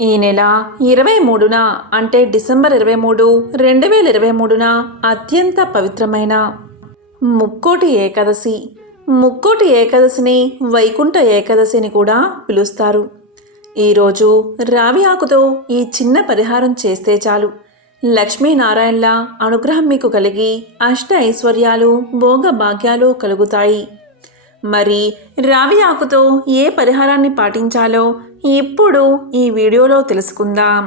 ఈ నెల ఇరవై మూడున అంటే డిసెంబర్ ఇరవై మూడు రెండు వేల ఇరవై మూడున అత్యంత పవిత్రమైన ముక్కోటి ఏకాదశి. ముక్కోటి ఏకాదశిని వైకుంఠ ఏకాదశి అని కూడా పిలుస్తారు. ఈరోజు రావి ఆకుతో ఈ చిన్న పరిహారం చేస్తే చాలు. లక్ష్మీనారాయణల అనుగ్రహం మీకు కలిగి అష్ట ఐశ్వర్యాలు భోగ భాగ్యాలు కలుగుతాయి. మరి రావి ఆకుతో ఏ పరిహారాన్ని పాటించాలో ఇప్పుడు ఈ వీడియోలో తెలుసుకుందాం.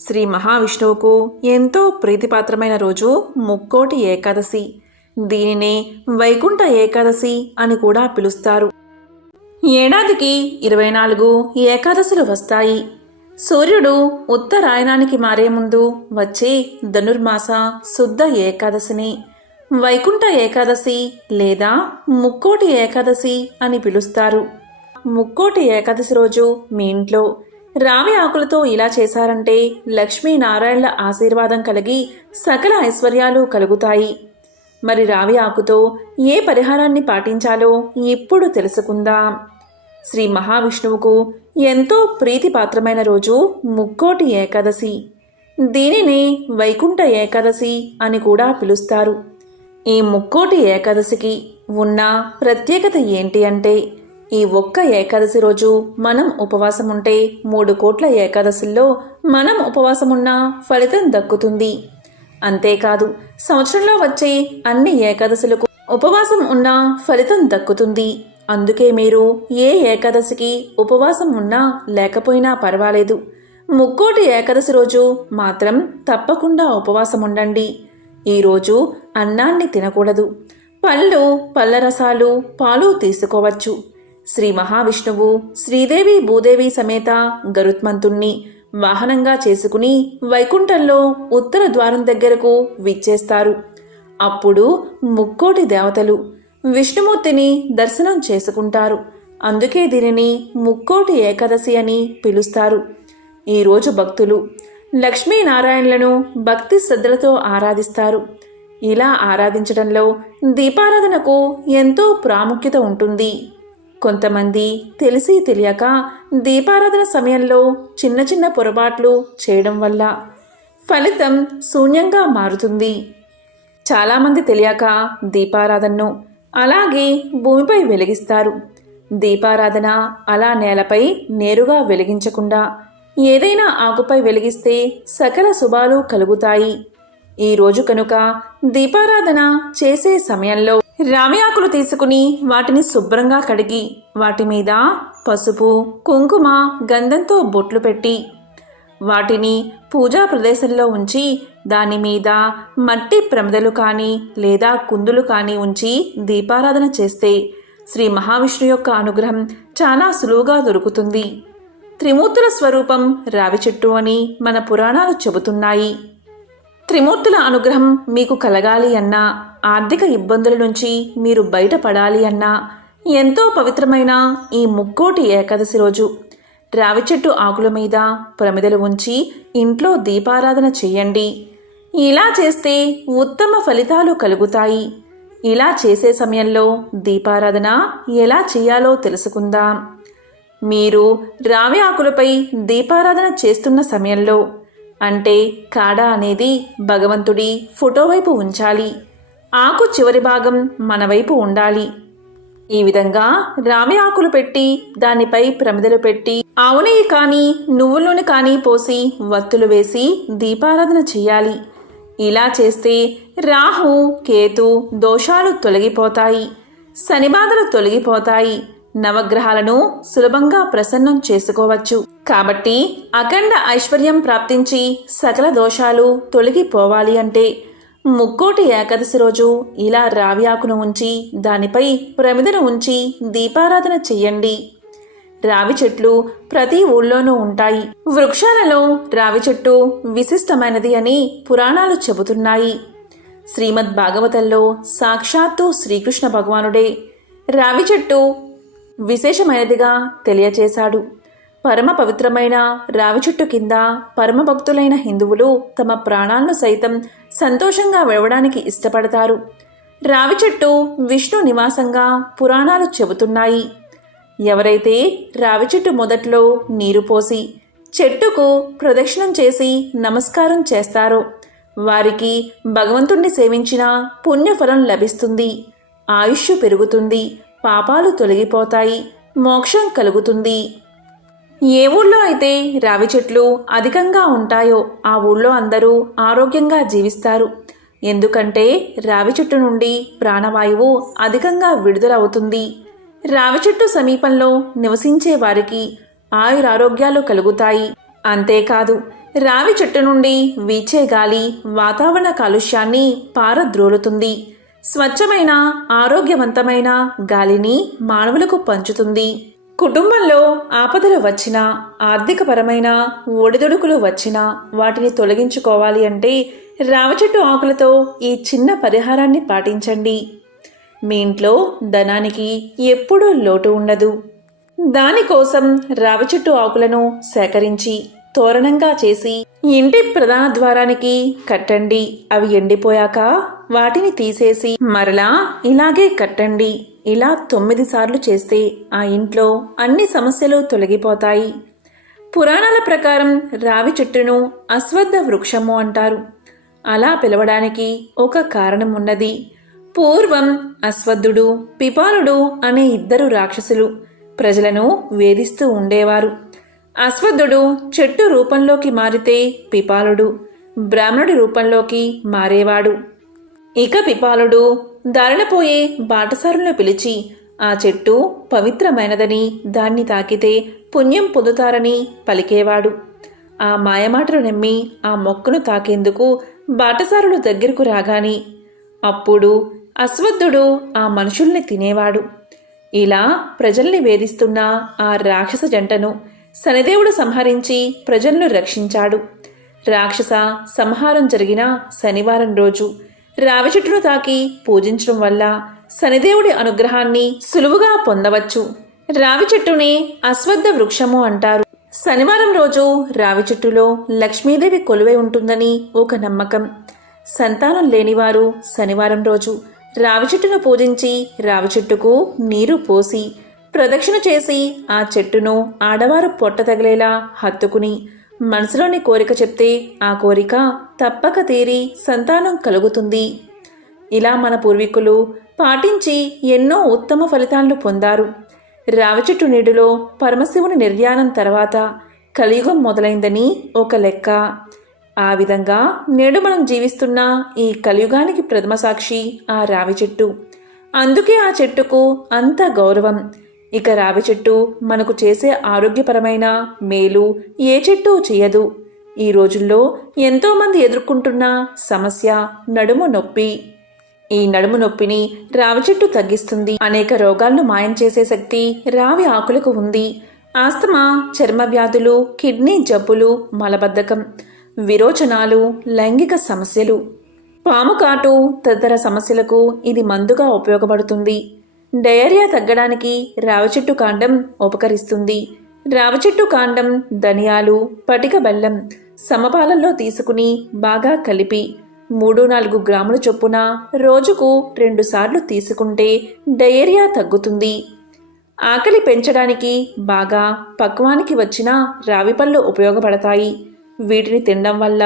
శ్రీ మహావిష్ణువుకు ఎంతో ప్రీతిపాత్రమైన రోజు ముక్కోటి ఏకాదశి. దీనినే వైకుంఠ ఏకాదశి అని కూడా పిలుస్తారు. ఏడాదికి ఇరవై నాలుగు ఏకాదశులు వస్తాయి. సూర్యుడు ఉత్తరాయణానికి మారే ముందు వచ్చే ధనుర్మాస శుద్ధ ఏకాదశిని. వైకుంఠ ఏకాదశి లేదా ముక్కోటి ఏకాదశి అని పిలుస్తారు. ముక్కోటి ఏకాదశి రోజు మీ ఇంట్లో రావి ఆకులతో ఇలా చేశారంటే లక్ష్మీనారాయణల ఆశీర్వాదం కలిగి సకల ఐశ్వర్యాలు కలుగుతాయి. మరి రావి ఆకుతో ఏ పరిహారాన్ని పాటించాలో ఇప్పుడు తెలుసుకుందాం? శ్రీ మహావిష్ణువుకు ఎంతో ప్రీతిపాత్రమైన రోజు ముక్కోటి ఏకాదశి. దీనిని వైకుంఠ ఏకాదశి అని కూడా పిలుస్తారు. ఈ ముక్కోటి ఏకాదశికి ఉన్న ప్రత్యేకత ఏంటి అంటే ఈ ఒక్క ఏకాదశి రోజు మనం ఉపవాసం ఉంటే మూడు కోట్ల ఏకాదశుల్లో మనం ఉపవాసం ఫలితం దక్కుతుంది. అంతేకాదు సంవత్సరంలో వచ్చే అన్ని ఏకాదశులకు ఉపవాసం ఉన్న ఫలితం దక్కుతుంది. అందుకే మీరు ఏ ఏకాదశికి ఉపవాసం ఉన్నా లేకపోయినా పర్వాలేదు. ముక్కోటి ఏకాదశి రోజు మాత్రం తప్పకుండా ఉపవాసం ఉండండి ఈరోజు అన్నాన్ని తినకూడదు. పళ్ళు పళ్ళ రసాలు పాలు తీసుకోవచ్చు. శ్రీ మహావిష్ణువు శ్రీదేవి భూదేవి సమేత గరుత్మంతుణ్ణి వాహనంగా చేసుకుని వైకుంఠంలో ఉత్తర ద్వారం దగ్గరకు విచ్చేస్తారు. అప్పుడు ముక్కోటి దేవతలు విష్ణుమూర్తిని దర్శనం చేసుకుంటారు. అందుకే దీనిని ముక్కోటి ఏకాదశి అని పిలుస్తారు. ఈరోజు భక్తులు లక్ష్మీనారాయణలను భక్తి శ్రద్ధలతో ఆరాధిస్తారు. ఇలా ఆరాధించడంలో దీపారాధనకు ఎంతో ప్రాముఖ్యత ఉంటుంది. కొంతమంది తెలిసి తెలియక దీపారాధన సమయంలో చిన్న చిన్న పొరపాట్లు చేయడం వల్ల ఫలితం శూన్యంగా మారుతుంది. చాలామంది తెలియక దీపారాధనను అలాగే భూమిపై వెలిగిస్తారు. దీపారాధన అలా నేలపై నేరుగా వెలిగించకుండా ఏదైనా ఆకుపై వెలిగిస్తే సకల శుభాలు కలుగుతాయి. ఈ రోజు కనుక దీపారాధన చేసే సమయంలో రామి ఆకులు తీసుకుని వాటిని శుభ్రంగా కడిగి వాటి మీద పసుపు కుంకుమ గంధంతో బొట్లు పెట్టి వాటిని పూజా ప్రదేశంలో ఉంచి దాని మీద మట్టి ప్రమిదలు కానీ లేదా కుందులు కానీ ఉంచి దీపారాధన చేస్తే శ్రీ మహావిష్ణు యొక్క అనుగ్రహం చాలా సులువుగా దొరుకుతుంది. త్రిమూర్తుల స్వరూపం రావి చెట్టు అని మన పురాణాలు చెబుతున్నాయి. త్రిమూర్తుల అనుగ్రహం మీకు కలగాలి అన్నా ఆర్థిక ఇబ్బందుల నుంచి మీరు బయటపడాలి అన్నా ఎంతో పవిత్రమైన ఈ ముక్కోటి ఏకాదశి రోజు రావి చెట్టు ఆకుల మీద ప్రమిదలు ఉంచి ఇంట్లో దీపారాధన చేయండి. ఇలా చేస్తే ఉత్తమ ఫలితాలు కలుగుతాయి. ఇలా చేసే సమయంలో దీపారాధన ఎలా చేయాలో తెలుసుకుందాం. మీరు రావి ఆకులపై దీపారాధన చేస్తున్న సమయంలో అంటే కాడ అనేది భగవంతుడి ఫోటో వైపు ఉంచాలి. ఆకు చివరి భాగం మన వైపు ఉండాలి. ఈ విధంగా రావి ఆకులు పెట్టి దానిపై ప్రమిదలు పెట్టి ఆవు కానీ నువ్వుల నూనె కానీ పోసి వత్తులు వేసి దీపారాధన చేయాలి. ఇలా చేస్తే రాహు కేతు దోషాలు తొలగిపోతాయి. శనిబాధలు తొలగిపోతాయి. నవగ్రహాలను సులభంగా ప్రసన్నం చేసుకోవచ్చు. కాబట్టి అఖండ ఐశ్వర్యం ప్రాప్తించి సకల దోషాలు తొలగిపోవాలి అంటే ముక్కోటి ఏకాదశి రోజు ఇలా రావి ఆకును ఉంచి దానిపై ప్రమిదను ఉంచి దీపారాధన చెయ్యండి. రావి చెట్లు ప్రతి ఊళ్ళోనూ ఉంటాయి. వృక్షాలలో రావి చెట్టు విశిష్టమైనది అని పురాణాలు చెబుతున్నాయి. శ్రీమద్ భాగవతంలో సాక్షాత్తు శ్రీకృష్ణ భగవానుడే రావి చెట్టు విశేషమైనదిగా తెలియచేశాడు. పరమ పవిత్రమైన రావి చెట్టు కింద పరమ భక్తులైన హిందువులు తమ ప్రాణాలను సైతం సంతోషంగా వెవడానికి ఇష్టపడతారు. రావి చెట్టు విష్ణు నివాసంగా పురాణాలు చెబుతున్నాయి. ఎవరైతే రావి చెట్టు మొదట్లో నీరు పోసి చెట్టుకు ప్రదక్షిణం చేసి నమస్కారం చేస్తారో వారికి భగవంతుణ్ణి సేవించిన పుణ్యఫలం లభిస్తుంది. ఆయుష్ పెరుగుతుంది. పాపాలు తొలగిపోతాయి. మోక్షం కలుగుతుంది. ఏ ఊళ్ళో అయితే రావి చెట్లు అధికంగా ఉంటాయో ఆ ఊళ్ళో అందరూ ఆరోగ్యంగా జీవిస్తారు. ఎందుకంటే రావి చెట్టు నుండి ప్రాణవాయువు అధికంగా విడుదలవుతుంది. రావి చెట్టు సమీపంలో నివసించే వారికి ఆయురారోగ్యాలు కలుగుతాయి. అంతేకాదు రావి చెట్టు నుండి వీచే గాలి వాతావరణ కాలుష్యాన్ని పారద్రోలుతుంది. స్వచ్ఛమైన ఆరోగ్యవంతమైన గాలిని మానవులకు పంచుతుంది. కుటుంబంలో ఆపదలు వచ్చినా ఆర్థికపరమైన ఒడిదుడుకులు వచ్చినా వాటిని తొలగించుకోవాలి అంటే రావచెట్టు ఆకులతో ఈ చిన్న పరిహారాన్ని పాటించండి. మీ ఇంట్లో ధనానికి ఎప్పుడూ లోటు ఉండదు. దానికోసం రావిచెట్టు ఆకులను సేకరించి తోరణంగా చేసి ఇంటి ప్రధాన ద్వారానికి కట్టండి. అవి ఎండిపోయాక వాటిని తీసేసి మరలా ఇలాగే కట్టండి. ఇలా తొమ్మిది సార్లు చేస్తే ఆ ఇంట్లో అన్ని సమస్యలు తొలగిపోతాయి. పురాణాల ప్రకారం రావి చెట్టును అశ్వత్థ వృక్షము అంటారు. అలా పిలవడానికి ఒక కారణం ఉన్నది. పూర్వం అశ్వద్ధుడు పిపాలుడు అనే ఇద్దరు రాక్షసులు ప్రజలను వేధిస్తూ ఉండేవారు. అశ్వద్ధుడు చెట్టు రూపంలోకి మారితే పిపాలుడు బ్రాహ్మణుడి రూపంలోకి మారేవాడు. ఇక పిపాలుడు దారినపోయే బాటసారులను పిలిచి ఆ చెట్టు పవిత్రమైనదని దాన్ని తాకితే పుణ్యం పొందుతారని పలికేవాడు. ఆ మాయమాటలు నమ్మి ఆ మొక్కను తాకేందుకు బాటసారులు దగ్గరకు రాగాని అప్పుడు అశ్వద్ధుడు ఆ మనుషుల్ని తినేవాడు. ఇలా ప్రజల్ని వేధిస్తున్న ఆ రాక్షస జంటను శనిదేవుడు సంహరించి ప్రజలను రక్షించాడు. రాక్షస సంహారం జరిగిన శనివారం రోజు రావి చెట్టును తాకి పూజించడం వల్ల శనిదేవుడి అనుగ్రహాన్ని సులువుగా పొందవచ్చు. రావి చెట్టుని వృక్షము అంటారు. శనివారం రోజు రావి చెట్టులో లక్ష్మీదేవి కొలువై ఉంటుందని ఒక నమ్మకం. సంతానం లేనివారు శనివారం రోజు రావి చెట్టును పూజించి రావి చెట్టుకు నీరు పోసి ప్రదక్షిణ చేసి ఆ చెట్టును ఆడవారు పొట్ట తగిలేలా హత్తుకుని మనసులోని కోరిక చెప్తే ఆ కోరిక తప్పక తీరి సంతానం కలుగుతుంది. ఇలా మన పూర్వీకులు పాటించి ఎన్నో ఉత్తమ ఫలితాలను పొందారు. రావి చెట్టు నీడులో పరమశివుని నిర్యాణం తర్వాత కలియుగం మొదలైందని ఒక లెక్క. ఆ విధంగా నేడు మనం జీవిస్తున్న ఈ కలియుగానికి ప్రథమ సాక్షి ఆ రావి చెట్టు అందుకే ఆ చెట్టుకు అంత గౌరవం. ఇక రావి చెట్టు మనకు చేసే ఆరోగ్యపరమైన మేలు ఏ చెట్టు చేయదు. ఈ రోజుల్లో ఎంతోమంది ఎదుర్కొంటున్న సమస్య నడుము నొప్పి. ఈ నడుము నొప్పిని రావి చెట్టు తగ్గిస్తుంది. అనేక రోగాలను మాయం చేసే శక్తి రావి ఆకులకు ఉంది. ఆస్తమా చర్మ వ్యాధులు కిడ్నీ జబ్బులు మలబద్ధకం విరోచనాలు లైంగిక సమస్యలు. పాము కాటు తదితర సమస్యలకు ఇది మందుగా ఉపయోగపడుతుంది. డయేరియా తగ్గడానికి రావిచెట్టు కాండం ఉపకరిస్తుంది. రావిచెట్టు కాండం ధనియాలు పటిక బెల్లం సమపాలల్లో తీసుకుని బాగా కలిపి మూడు నాలుగు గ్రాముల చొప్పున రోజుకు రెండుసార్లు తీసుకుంటే డయేరియా తగ్గుతుంది. ఆకలి పెంచడానికి బాగా పక్వానికి వచ్చిన రావి పళ్ళు ఉపయోగపడతాయి. వీటిని తినడం వల్ల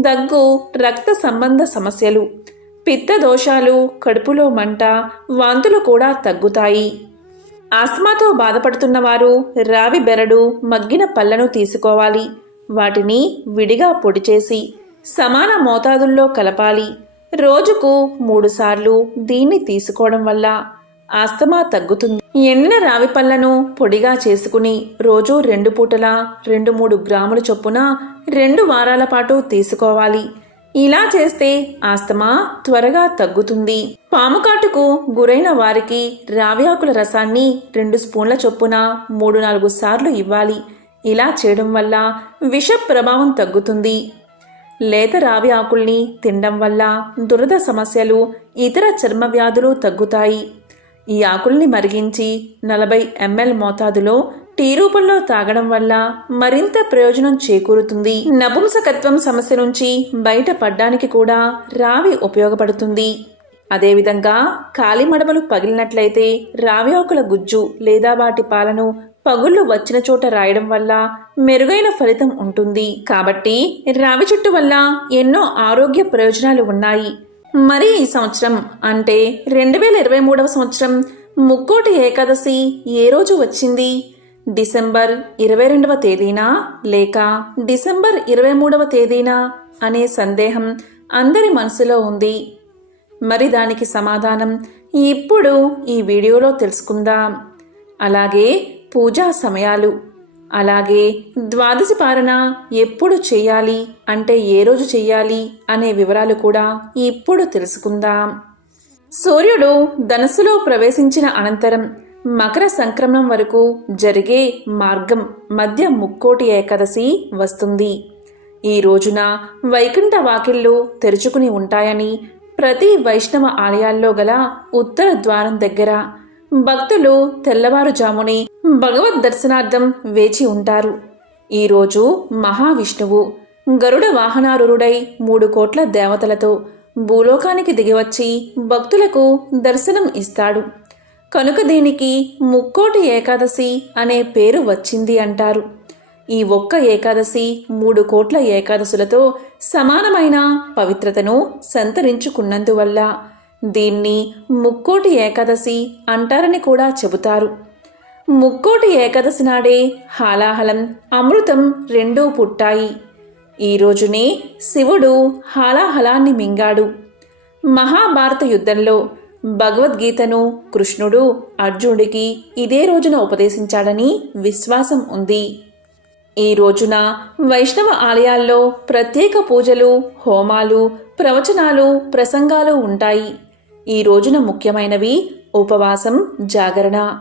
దగ్గు రక్త సంబంధ సమస్యలు పిత్త దోషాలు కడుపులో మంట వాంతులు కూడా తగ్గుతాయి. ఆస్మాతో బాధపడుతున్న వారు రావి బెరడు మగ్గిన పళ్ళను తీసుకోవాలి. వాటిని విడిగా పొడి చేసి సమాన మోతాదుల్లో కలపాలి. రోజుకు మూడుసార్లు దీన్ని తీసుకోవడం వల్ల ఆస్తమా తగ్గుతుంది. ఎండిన రావి పళ్ళను పొడిగా చేసుకుని రోజు రెండు పూటలా రెండు మూడు గ్రాముల చొప్పున రెండు వారాల పాటు తీసుకోవాలి. ఇలా చేస్తే ఆస్తమా త్వరగా తగ్గుతుంది. పాము కాటుకు గురైన వారికి రావి ఆకుల రసాన్ని రెండు స్పూన్ల చొప్పున మూడు నాలుగు సార్లు ఇవ్వాలి. ఇలా చేయడం వల్ల విష ప్రభావం తగ్గుతుంది. లేత రావి ఆకుల్ని తినడం వల్ల దురద సమస్యలు ఇతర చర్మ వ్యాధులు తగ్గుతాయి. ఈ ఆకుల్ని మరిగించి నలభై ఎంఎల్ మోతాదులో టీ రూపంలో తాగడం వల్ల మరింత ప్రయోజనం చేకూరుతుంది. నపుంసకత్వం సమస్య నుంచి బయటపడ్డానికి కూడా రావి ఉపయోగపడుతుంది. అదేవిధంగా కాలిమడమలు పగిలినట్లయితే రావి ఆకుల గుజ్జు లేదా వాటి పాలను పగుళ్ళు వచ్చిన చోట రాయడం వల్ల మెరుగైన ఫలితం ఉంటుంది. కాబట్టి రావి చెట్టు వల్ల ఎన్నో ఆరోగ్య ప్రయోజనాలు ఉన్నాయి. మరి ఈ సంవత్సరం అంటే రెండు వేల ఇరవై మూడవ సంవత్సరం ముక్కోటి ఏకాదశి ఏ రోజు వచ్చింది? డిసెంబర్ ఇరవై రెండవ తేదీనా లేక డిసెంబర్ ఇరవై మూడవ తేదీనా అనే సందేహం అందరి మనసులో ఉంది. మరి దానికి సమాధానం ఇప్పుడు ఈ వీడియోలో తెలుసుకుందాం. అలాగే పూజా సమయాలు అలాగే ద్వాదశి పారణ ఎప్పుడు చేయాలి అంటే ఏ రోజు చెయ్యాలి అనే వివరాలు కూడా ఇప్పుడు తెలుసుకుందాం. సూర్యుడు ధనస్సులో ప్రవేశించిన అనంతరం మకర సంక్రమణం వరకు జరిగే మార్గం మధ్య ముక్కోటి ఏకాదశి వస్తుంది. ఈ రోజున వైకుంఠ వాకిళ్ళు తెరుచుకుని ఉంటాయని ప్రతి వైష్ణవ ఆలయాల్లో గల ఉత్తర ద్వారం దగ్గర భక్తులు తెల్లవారుజాముని భగవద్ దర్శనార్థం వేచి ఉంటారు. ఈరోజు మహావిష్ణువు గరుడ వాహనారురుడై మూడు కోట్ల దేవతలతో భూలోకానికి దిగివచ్చి భక్తులకు దర్శనం ఇస్తాడు. కనుక దీనికి ముక్కోటి ఏకాదశి అనే పేరు వచ్చింది అంటారు. ఈ ఒక్క ఏకాదశి మూడు కోట్ల ఏకాదశులతో సమానమైన పవిత్రతను సంతరించుకున్నందువల్ల దీన్ని ముక్కోటి ఏకాదశి అంటారని కూడా చెబుతారు. ముక్కోటి ఏకాదశి నాడే హాలాహలం అమృతం రెండూ పుట్టాయి. ఈ రోజునే శివుడు హాలాహలాన్ని మింగాడు. మహాభారత యుద్ధంలో భగవద్గీతను కృష్ణుడు అర్జునుడికి ఇదే రోజున ఉపదేశించాడని విశ్వాసం ఉంది. ఈ రోజున వైష్ణవ ఆలయాల్లో ప్రత్యేక పూజలు హోమాలు ప్రవచనాలు ప్రసంగాలు ఉంటాయి. ఈ రోజున ముఖ్యమైనవి ఉపవాసం జాగరణ.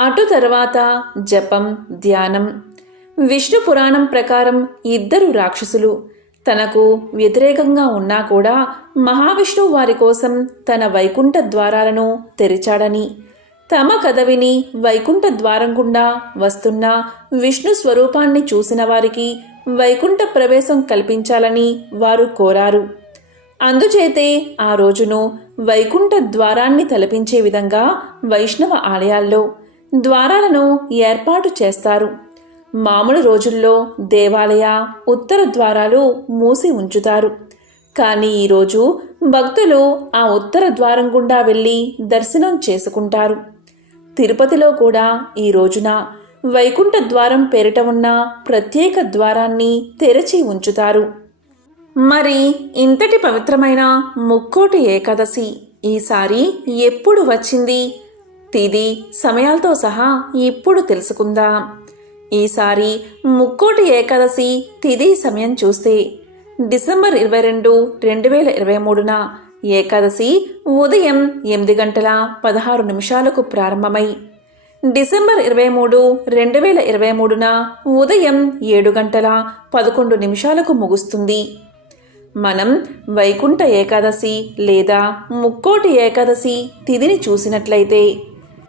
అటు తర్వాత జపం ధ్యానం. విష్ణు పురాణం ప్రకారం ఇద్దరు రాక్షసులు. తనకు వ్యతిరేకంగా ఉన్నా కూడా మహావిష్ణువు వారి కోసం తన వైకుంఠ ద్వారాలను తెరిచాడని తమ కదవిని వైకుంఠ ద్వారం గుండా వస్తున్న విష్ణు స్వరూపాన్ని చూసిన వారికి వైకుంఠ ప్రవేశం కల్పించాలని వారు కోరారు. అందుచేతే ఆ రోజును వైకుంఠ ద్వారాన్ని తలపించే విధంగా వైష్ణవ ఆలయాల్లో ద్వారాలను ఏర్పాటు చేస్తారు. మామూలు రోజుల్లో దేవాలయ ఉత్తర ద్వారాలు మూసి ఉంచుతారు. కానీ ఈరోజు భక్తులు ఆ ఉత్తర ద్వారం గుండా వెళ్ళి దర్శనం చేసుకుంటారు. తిరుపతిలో కూడా ఈ రోజున వైకుంఠ ద్వారం పేరిట ఉన్న ప్రత్యేక ద్వారాన్ని తెరచి ఉంచుతారు. మరి ఇంతటి పవిత్రమైన ముక్కోటి ఏకాదశి ఈసారి ఎప్పుడు వచ్చింది? తిది సమయాలతో సహా ఇప్పుడు తెలుసుకుందాం. ఈసారి ముక్కోటి ఏకాదశి తిది సమయం చూస్తే డిసెంబర్ ఇరవై రెండు రెండు వేల ఇరవై మూడున ఏకాదశి ఉదయం ఎనిమిది గంటల పదహారు నిమిషాలకు ప్రారంభమై డిసెంబర్ ఇరవై మూడు రెండు వేల ఇరవై మూడున ఉదయం ఏడు గంటల పదకొండు నిమిషాలకు ముగుస్తుంది. మనం వైకుంఠ ఏకాదశి లేదా ముక్కోటి ఏకాదశి తిథిని చూసినట్లయితే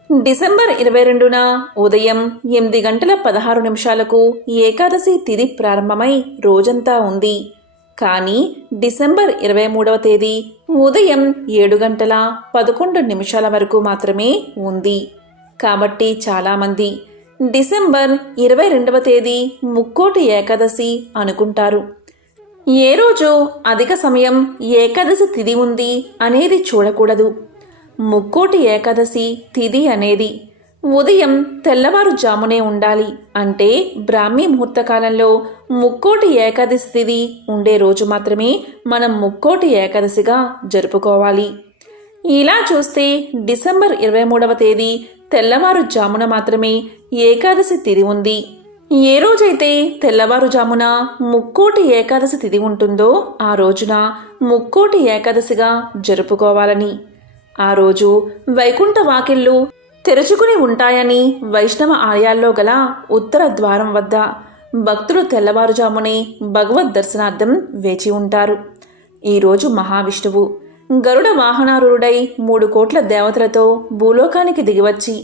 డిసెంబర్ ఇరవై రెండున ఉదయం ఎనిమిది గంటల పదహారు నిమిషాలకు ఏకాదశి తిథి ప్రారంభమై రోజంతా ఉంది. కానీ డిసెంబర్ ఇరవై మూడవ తేదీ ఉదయం ఏడు గంటల పదకొండు నిమిషాల వరకు మాత్రమే ఉంది. కాబట్టి చాలామంది డిసెంబర్ ఇరవై రెండవ తేదీ ముక్కోటి ఏకాదశి అనుకుంటారు. ఏ రోజు అధిక సమయం ఏకాదశి తిథి ఉంది అనేది చూడకూడదు. ముక్కోటి ఏకాదశి తిథి అనేది ఉదయం తెల్లవారుజామునే ఉండాలి అంటే బ్రాహ్మీ ముహూర్త కాలంలో ముక్కోటి ఏకాదశి తిథి ఉండే రోజు మాత్రమే మనం ముక్కోటి ఏకాదశిగా జరుపుకోవాలి. ఇలా చూస్తే డిసెంబర్ ఇరవై మూడవ తేదీ తెల్లవారుజామున మాత్రమే ఏకాదశి తిథి ఉంది. ఏ రోజైతే తెల్లవారుజామున ముక్కోటి ఏకాదశి తిథి ఉంటుందో ఆ రోజున ముక్కోటి ఏకాదశిగా జరుపుకోవాలని ఆ రోజు వైకుంఠ వాకిళ్ళు తెరుచుకుని ఉంటాయని వైష్ణవ ఆలయాల్లో గల ఉత్తర ద్వారం వద్ద భక్తులు తెల్లవారుజామునే భగవద్ దర్శనార్థం వేచి ఉంటారు. ఈరోజు మహావిష్ణువు గరుడ వాహనారూఢుడై మూడు కోట్ల దేవతలతో భూలోకానికి దిగివచ్చి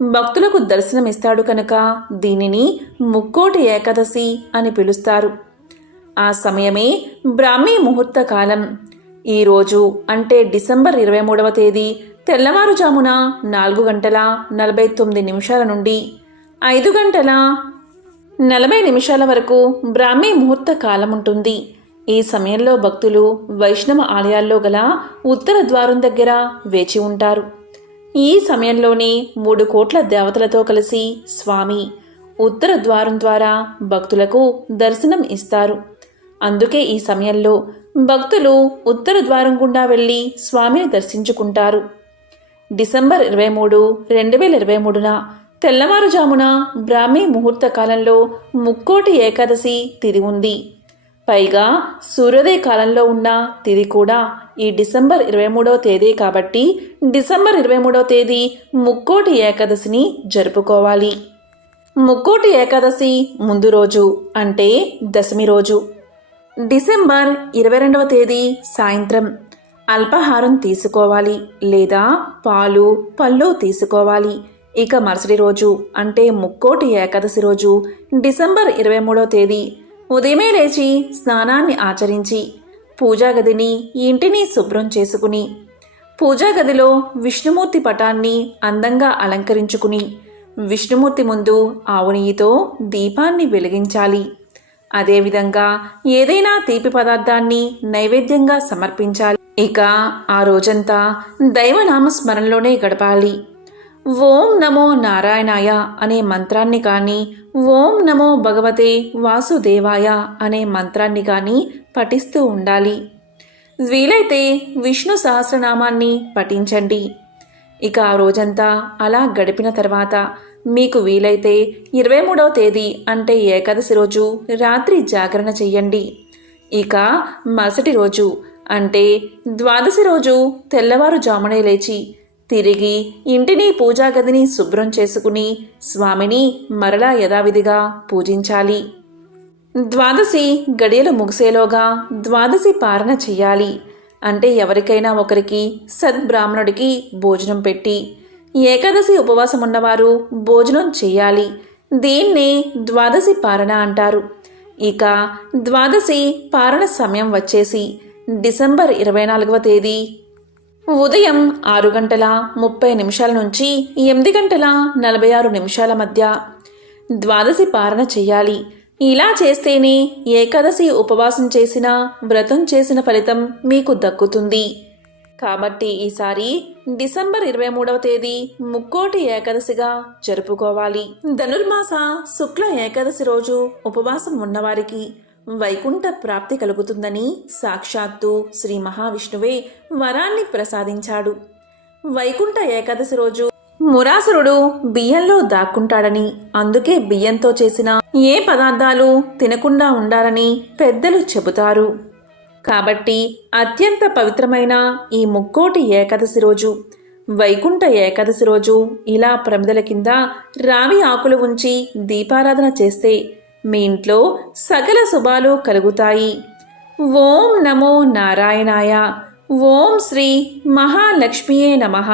భక్తులకు దర్శనమిస్తాడు కనుక దీనిని ముక్కోటి ఏకాదశి అని పిలుస్తారు. ఆ సమయమే బ్రాహ్మీ ముహూర్త కాలం ఈరోజు అంటే డిసెంబర్ ఇరవై మూడవ తేదీ తెల్లవారుజామున నాలుగు గంటల నలభై తొమ్మిది నిమిషాల నుండి ఐదు గంటల నలభై నిమిషాల వరకు బ్రాహ్మీ ముహూర్త కాలం ఉంటుంది ఈ సమయంలో భక్తులు వైష్ణవ ఆలయాల్లో గల ఉత్తర ద్వారం దగ్గర వేచి ఉంటారు. ఈ సమయంలోనే మూడు కోట్ల దేవతలతో కలిసి స్వామి ఉత్తర ద్వారం ద్వారా భక్తులకు దర్శనం ఇస్తారు. అందుకే ఈ సమయంలో భక్తులు ఉత్తర ద్వారం గుండా వెళ్ళి స్వామిని దర్శించుకుంటారు. డిసెంబర్ ఇరవై మూడు రెండు వేల ఇరవై మూడున తెల్లవారుజామున బ్రాహ్మీ ముహూర్త కాలంలో ముక్కోటి ఏకాదశి తిది ఉంది. పైగా సూర్యోదయ కాలంలో ఉన్న తిది కూడా ఈ డిసెంబర్ ఇరవై మూడవ తేదీ కాబట్టి డిసెంబర్ ఇరవై మూడవ తేదీ ముక్కోటి ఏకాదశిని జరుపుకోవాలి. ముక్కోటి ఏకాదశి ముందు రోజు అంటే దశమి రోజు. డిసెంబర్ ఇరవై రెండవ తేదీ సాయంత్రం. అల్పాహారం తీసుకోవాలి లేదా పాలు పళ్ళు తీసుకోవాలి. ఇక మరుసటి రోజు అంటే ముక్కోటి ఏకాదశి రోజు డిసెంబర్ ఇరవై మూడవ తేదీ. ఉదయమే లేచి స్నానాన్ని ఆచరించి పూజా గదిని ఇంటిని శుభ్రం చేసుకుని పూజా గదిలో విష్ణుమూర్తి పటాన్ని అందంగా అలంకరించుకుని విష్ణుమూర్తి ముందు ఆవునియితో దీపాన్ని వెలిగించాలి. అదేవిధంగా ఏదైనా తీపి పదార్థాన్ని నైవేద్యంగా సమర్పించాలి. ఇక ఆ రోజంతా దైవనామ స్మరణలోనే గడపాలి. ఓం నమో నారాయణాయ అనే మంత్రాన్ని కానీ ఓం నమో భగవతే వాసుదేవాయ అనే మంత్రాన్ని కానీ పఠిస్తూ ఉండాలి. వీలైతే విష్ణు సహస్రనామాన్ని పఠించండి. ఇక ఆ రోజంతా అలా గడిపిన తర్వాత మీకు వీలైతే ఇరవై మూడవ తేదీ అంటే ఏకాదశి రోజు రాత్రి జాగరణ చెయ్యండి. ఇక మరుసటి రోజు అంటే ద్వాదశి రోజు తెల్లవారుజామునే లేచి తిరిగి ఇంటిని పూజా గదిని శుభ్రం చేసుకుని స్వామిని మరలా యథావిధిగా పూజించాలి. ద్వాదశి గడియలు ముగిసేలోగా ద్వాదశి పారణ చెయ్యాలి. అంటే ఎవరికైనా ఒకరికి సద్బ్రాహ్మణుడికి భోజనం పెట్టి ఏకాదశి ఉపవాసం ఉన్నవారు భోజనం చేయాలి. దీన్నే ద్వాదశి పారణ అంటారు. ఇక ద్వాదశి పారణ సమయం వచ్చేసి డిసెంబర్ ఇరవై నాలుగవ తేదీ. ఉదయం ఆరు గంటల ముప్పై నిమిషాల నుంచి ఎనిమిది గంటల నలభై ఆరు నిమిషాల మధ్య ద్వాదశి పారణ చెయ్యాలి ఇలా చేస్తేనే ఏకాదశి ఉపవాసం చేసిన వ్రతం చేసిన ఫలితం మీకు దక్కుతుంది. కాబట్టి ఈసారి డిసెంబర్ ఇరవై మూడవ తేదీ ముక్కోటి ఏకాదశిగా జరుపుకోవాలి. ధనుర్మాస శుక్ల ఏకాదశి రోజు ఉపవాసం ఉన్నవారికి వైకుంఠ ప్రాప్తి కలుగుతుందని సాక్షాత్తు శ్రీ మహావిష్ణువే వరాన్ని ప్రసాదించాడు. వైకుంఠ ఏకాదశి రోజు మురాసురుడు బియ్యంలో దాక్కుంటాడని అందుకే బియ్యంతో చేసిన ఏ పదార్థాలు తినకుండా ఉండాలని పెద్దలు చెబుతారు. కాబట్టి అత్యంత పవిత్రమైన ఈ ముక్కోటి ఏకాదశి రోజు. వైకుంఠ ఏకాదశి రోజు ఇలా ప్రమిదల కింద రావి ఆకులు ఉంచి దీపారాధన చేస్తే మీ ఇంట్లో సకల శుభాలు కలుగుతాయి. ఓం నమో నారాయణాయ. ఓం శ్రీ మహాలక్ష్మియే నమః.